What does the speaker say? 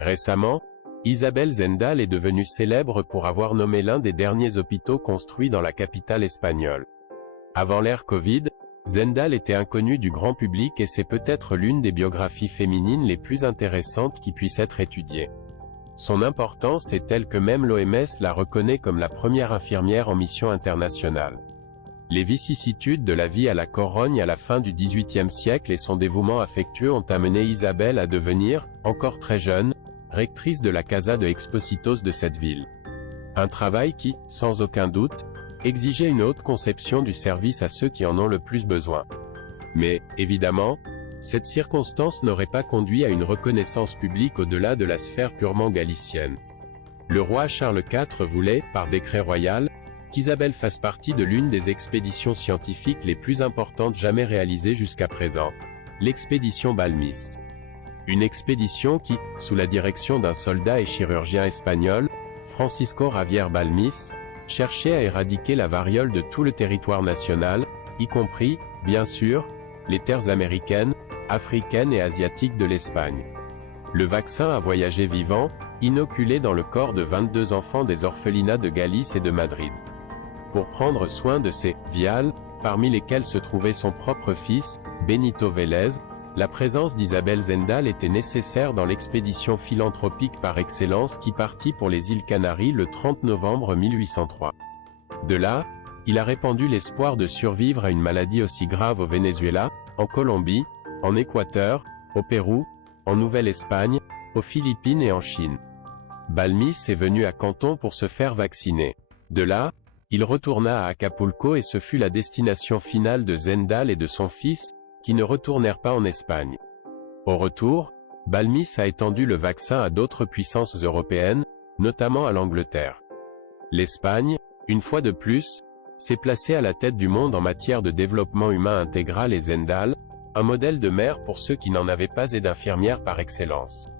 Récemment, Isabel Zendal est devenue célèbre pour avoir nommé l'un des derniers hôpitaux construits dans la capitale espagnole. Avant l'ère Covid, Zendal était inconnue du grand public et c'est peut-être l'une des biographies féminines les plus intéressantes qui puissent être étudiées. Son importance est telle que même l'OMS la reconnaît comme la première infirmière en mission internationale. Les vicissitudes de la vie à la Corogne à la fin du XVIIIe siècle et son dévouement affectueux ont amené Isabel à devenir, encore très jeune, rectrice de la Casa de Expositos de cette ville. Un travail qui, sans aucun doute, exigeait une haute conception du service à ceux qui en ont le plus besoin. Mais, évidemment, cette circonstance n'aurait pas conduit à une reconnaissance publique au-delà de la sphère purement galicienne. Le roi Charles IV voulait, par décret royal, qu'Isabelle fasse partie de l'une des expéditions scientifiques les plus importantes jamais réalisées jusqu'à présent, l'expédition Balmis. Une expédition qui, sous la direction d'un soldat et chirurgien espagnol, Francisco Javier Balmis, cherchait à éradiquer la variole de tout le territoire national, y compris, bien sûr, les terres américaines, africaines et asiatiques de l'Espagne. Le vaccin a voyagé vivant, inoculé dans le corps de 22 enfants des orphelinats de Galice et de Madrid. Pour prendre soin de ces « viales », parmi lesquels se trouvait son propre fils, Benito Vélez, la présence d'Isabel Zendal était nécessaire dans l'expédition philanthropique par excellence qui partit pour les îles Canaries le 30 novembre 1803. De là, il a répandu l'espoir de survivre à une maladie aussi grave au Venezuela, en Colombie, en Équateur, au Pérou, en Nouvelle-Espagne, aux Philippines et en Chine. Balmis est venu à Canton pour se faire vacciner. De là, il retourna à Acapulco et ce fut la destination finale de Zendal et de son fils, qui ne retournèrent pas en Espagne. Au retour, Balmis a étendu le vaccin à d'autres puissances européennes, notamment à l'Angleterre. L'Espagne, une fois de plus, s'est placée à la tête du monde en matière de développement humain intégral et Zendal, un modèle de mère pour ceux qui n'en avaient pas et d'infirmière par excellence.